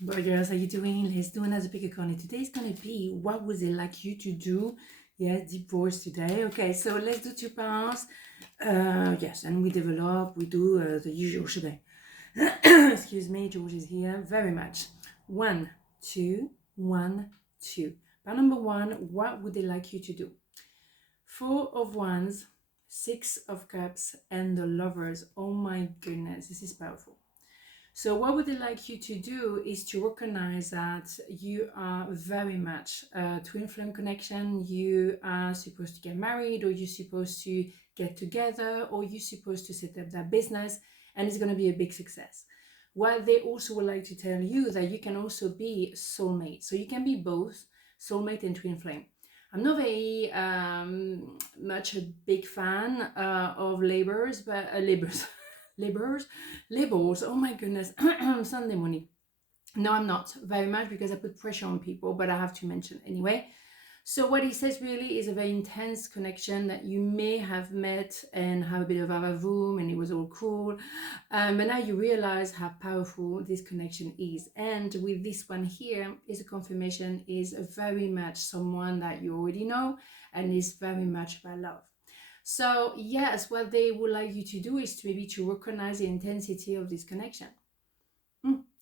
Burgers, how you doing? Let's do another pick a corner. Today's gonna be what would they like you to do? Yeah, deep voice today. Okay, so let's do 2 parts. Yes, and we develop, we do the usual shebang. Excuse me, George is here very much. 1, 2, 1, 2. Part number 1, what would they like you to do? 4 of Wands, 6 of Cups, and the Lovers. Oh my goodness, this is powerful. So what would they like you to do is to recognize that you are very much a twin flame connection. You are supposed to get married, or you're supposed to get together, or you're supposed to set up that business, and it's going to be a big success. What they also would like to tell you that you can also be soulmate. So you can be both soulmate and twin flame. I'm not very much a big fan of labors, but labels. Oh my goodness, Sunday morning. No, I'm not very much, because I put pressure on people, but I have to mention anyway. So what he says really is a very intense connection that you may have met and have a bit of a room, and it was all cool. But now you realize how powerful this connection is. And with this one here, is a confirmation, is very much someone that you already know, and is very much about love. So yes, what they would like you to do is to maybe to recognize the intensity of this connection.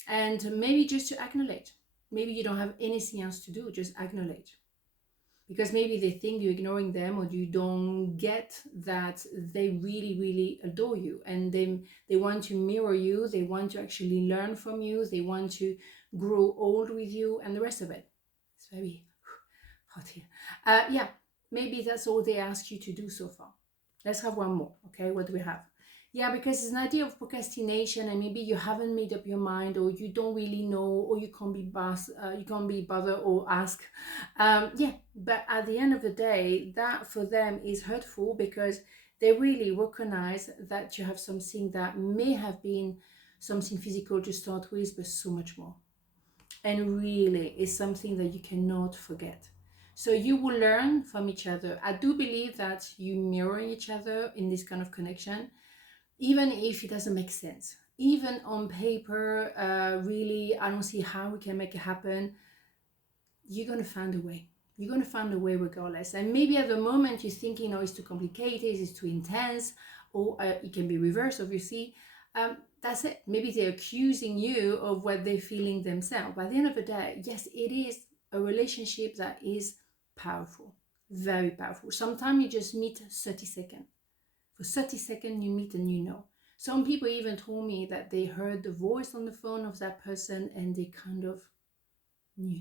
And maybe just to acknowledge. Maybe you don't have anything else to do, just acknowledge. Because maybe they think you're ignoring them, or you don't get that they really, really adore you. And they want to mirror you. They want to actually learn from you. They want to grow old with you, and the rest of it. It's very hot here. Yeah, maybe that's all they ask you to do so far. Let's have one more. Okay, what do we have? Yeah, because it's an idea of procrastination, and maybe you haven't made up your mind, or you don't really know, or you can't be bothered or ask. Yeah, but at the end of the day, that for them is hurtful, because they really recognize that you have something that may have been something physical to start with, but so much more. And really is something that you cannot forget. So you will learn from each other. I do believe that you mirror each other in this kind of connection, even if it doesn't make sense. Even on paper, really, I don't see how we can make it happen. You're going to find a way. You're going to find a way regardless. And maybe at the moment you're thinking, oh, it's too complicated, it's too intense, or it can be reversed, obviously. That's it. Maybe they're accusing you of what they're feeling themselves. But at the end of the day, yes, it is a relationship that is powerful, very powerful. Sometimes you just meet 30 seconds. For 30 seconds, you meet and you know. Some people even told me that they heard the voice on the phone of that person, and they kind of knew.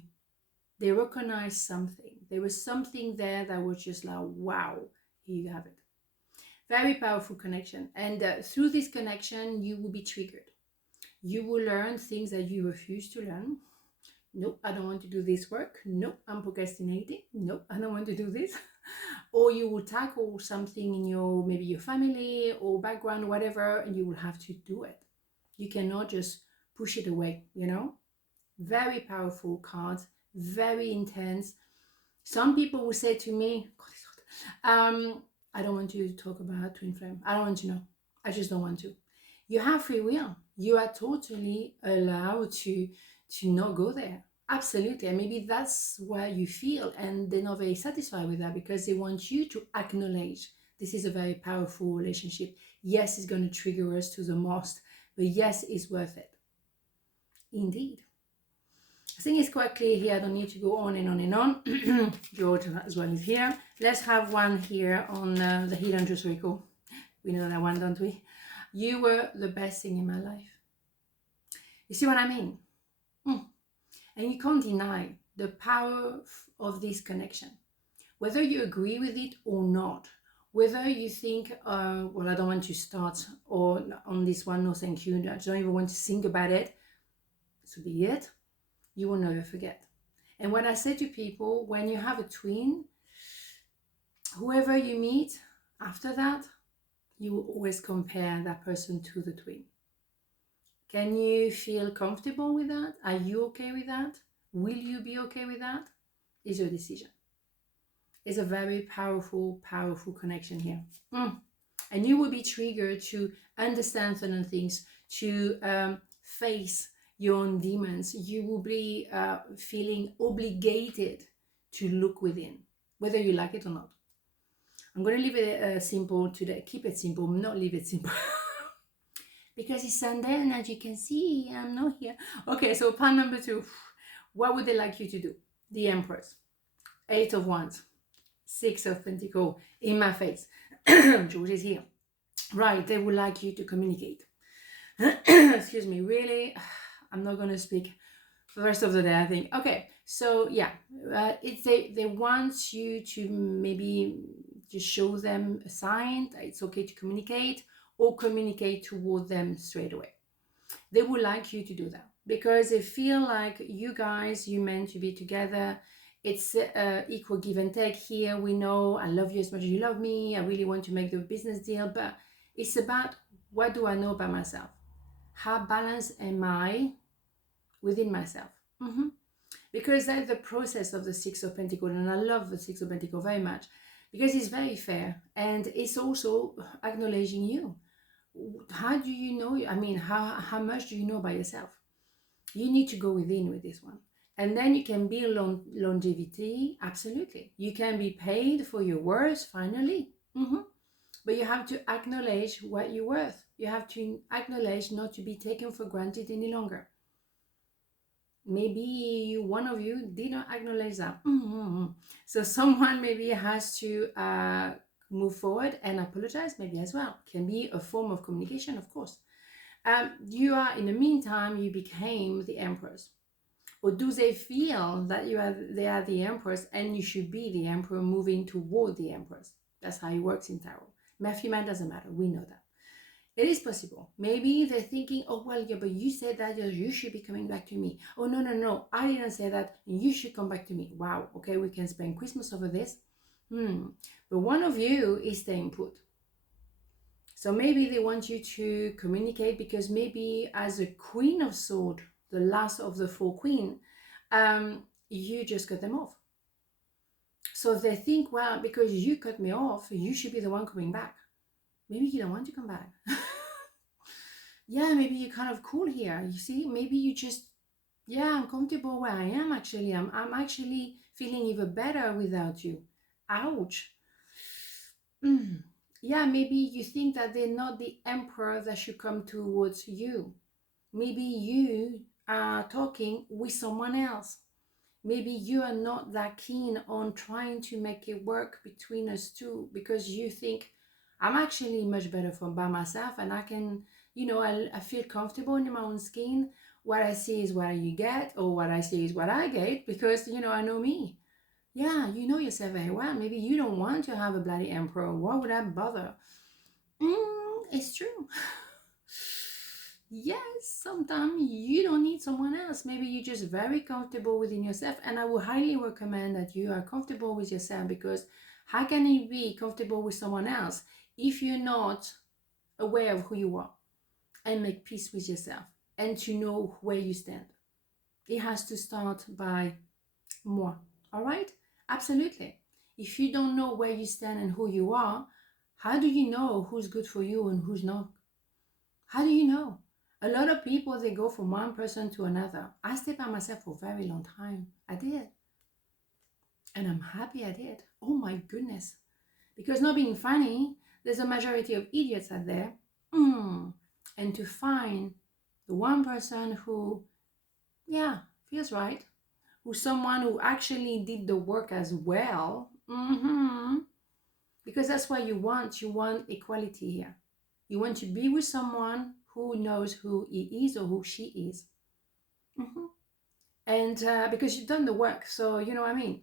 They recognized something. There was something there that was just like, wow, here you have it. Very powerful connection. And through this connection, you will be triggered. You will learn things that you refuse to learn. Nope, I don't want to do this work. Nope, I'm procrastinating. Nope, I don't want to do this. Or you will tackle something in your, maybe your family or background, whatever, and you will have to do it. You cannot just push it away, you know? Very powerful cards, very intense. Some people will say to me, God, it's hot. I don't want you to talk about twin flame. I don't want to know. I just don't want to. You have free will. You are totally allowed to not go there. Absolutely. And maybe that's where you feel, and they're not very satisfied with that, because they want you to acknowledge this is a very powerful relationship. Yes, it's going to trigger us to the most, but yes, it's worth it. Indeed. I think it's quite clear here. I don't need to go on and on and on. George as well is here. Let's have one here on the hidden truth circle. We know that one, don't we? You were the best thing in my life. You see what I mean? And you can't deny the power of this connection. Whether you agree with it or not, whether you think, well, I don't want to start, or on this one, no thank you, I don't even want to think about it, so be it. You will never forget. And what I say to people, when you have a twin, whoever you meet after that, you will always compare that person to the twin. Can you feel comfortable with that? Are you okay with that? Will you be okay with that? Is your decision. It's a very powerful, powerful connection here. And you will be triggered to understand certain things, to face your own demons, you will be feeling obligated to look within, whether you like it or not. I'm going to leave it simple today. Keep it simple, not leave it simple. Because it's Sunday and as you can see, I'm not here. Okay, so part number 2. What would they like you to do? The Empress. 8 of Wands. 6 of Pentacles. In my face. George is here. Right, they would like you to communicate. Excuse me, really? I'm not going to speak for the rest of the day, I think. Okay, so yeah, they want you to maybe just show them a sign that it's okay to communicate, or communicate toward them straight away. They would like you to do that because they feel like you guys, you meant to be together. It's equal give and take here. We know I love you as much as you love me. I really want to make the business deal, but it's about what do I know about myself? How balanced am I within myself? Because that's the process of the 6 of Pentacles, and I love the 6 of Pentacles very much because it's very fair and it's also acknowledging you. How do you know? I mean, how much do you know by yourself? You need to go within with this one. And then you can build longevity. Absolutely. You can be paid for your worth, finally. But you have to acknowledge what you're worth. You have to acknowledge not to be taken for granted any longer. Maybe one of you did not acknowledge that. So someone maybe has to move forward and apologize maybe as well. Can be a form of communication, of course. You are, in the meantime, you became the Empress. Or do they feel that they are the Empress and you should be the Emperor moving toward the Empress? That's how it works in tarot. Male-female doesn't matter. We know that. It is possible. Maybe they're thinking, oh, well, yeah, but you said that you should be coming back to me. Oh, no, I didn't say that. You should come back to me. Wow, okay, we can spend Christmas over this. But one of you is staying put. So maybe they want you to communicate because maybe as a Queen of Swords, the last of the 4 queens, you just cut them off. So they think, well, because you cut me off, you should be the one coming back. Maybe you don't want to come back. Yeah, maybe you're kind of cool here. You see, maybe you just, yeah, I'm comfortable where I am actually. I'm actually feeling even better without you. Ouch. Yeah, maybe you think that they're not the Emperor that should come towards you. Maybe you are talking with someone else. Maybe you are not that keen on trying to make it work between us two because you think, I'm actually much better by myself and I can, I feel comfortable in my own skin. What I see is what you get, or what I see is what I get because, I know me. Yeah, you know yourself very well. Maybe you don't want to have a bloody Emperor. Why would I bother? It's true. Yes, sometimes you don't need someone else. Maybe you're just very comfortable within yourself. And I would highly recommend that you are comfortable with yourself, because how can you be comfortable with someone else if you're not aware of who you are and make peace with yourself and to know where you stand? It has to start by moi. All right? Absolutely. If you don't know where you stand and who you are, how do you know who's good for you and who's not? How do you know? A lot of people, they go from one person to another. I stayed by myself for a very long time. I did. And I'm happy I did. Oh my goodness. Because not being funny, there's a majority of idiots out there. And to find the one person who, feels right, who's someone who actually did the work as well. Because that's what you want. You want equality here. You want to be with someone who knows who he is or who she is. And because you've done the work, so you know what I mean.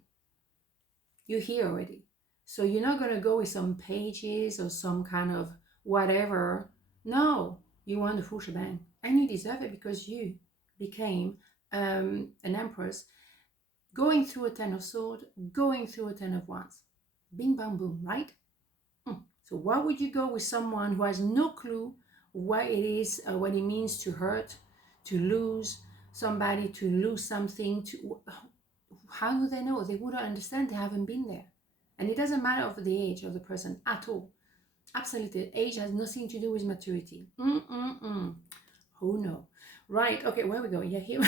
You're here already. So you're not going to go with some pages or some kind of whatever. No, you want the full shebang. And you deserve it because you became an Empress, going through a 10 of Swords, going through a 10 of Wands. Bing, bang, boom, right? So why would you go with someone who has no clue what it is, what it means to hurt, to lose somebody, to lose something? How do they know? They wouldn't understand. They haven't been there. And it doesn't matter of the age of the person at all. Absolutely. Age has nothing to do with maturity. Oh no. Right, okay, where we go? Yeah, here.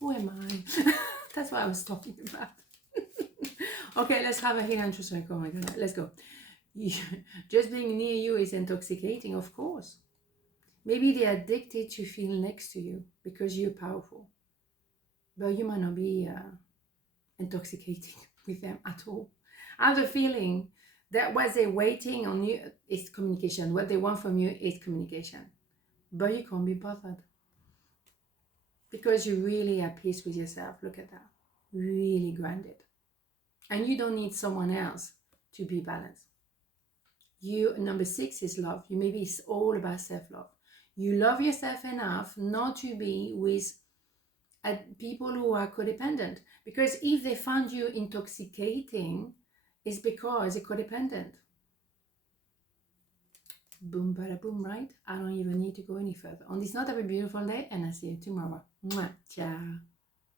Who am I? That's what I was talking about. Okay, let's have a healing introspection. Oh my god, let's go. Just being near you is intoxicating, of course. Maybe they're addicted to feel next to you because you're powerful. But you might not be intoxicating with them at all. I have a feeling that what they're waiting on you is communication. What they want from you is communication. But you can't be bothered because you're really at peace with yourself. Look at that. Really grounded. And you don't need someone else to be balanced. You, number 6 is love. You maybe it's all about self-love. You love yourself enough not to be with people who are codependent, because if they find you intoxicating, it's because they're codependent. Boom, bada boom, right? I don't even need to go any further on this. Not have a beautiful day, and I'll see you tomorrow. Mwah, ciao.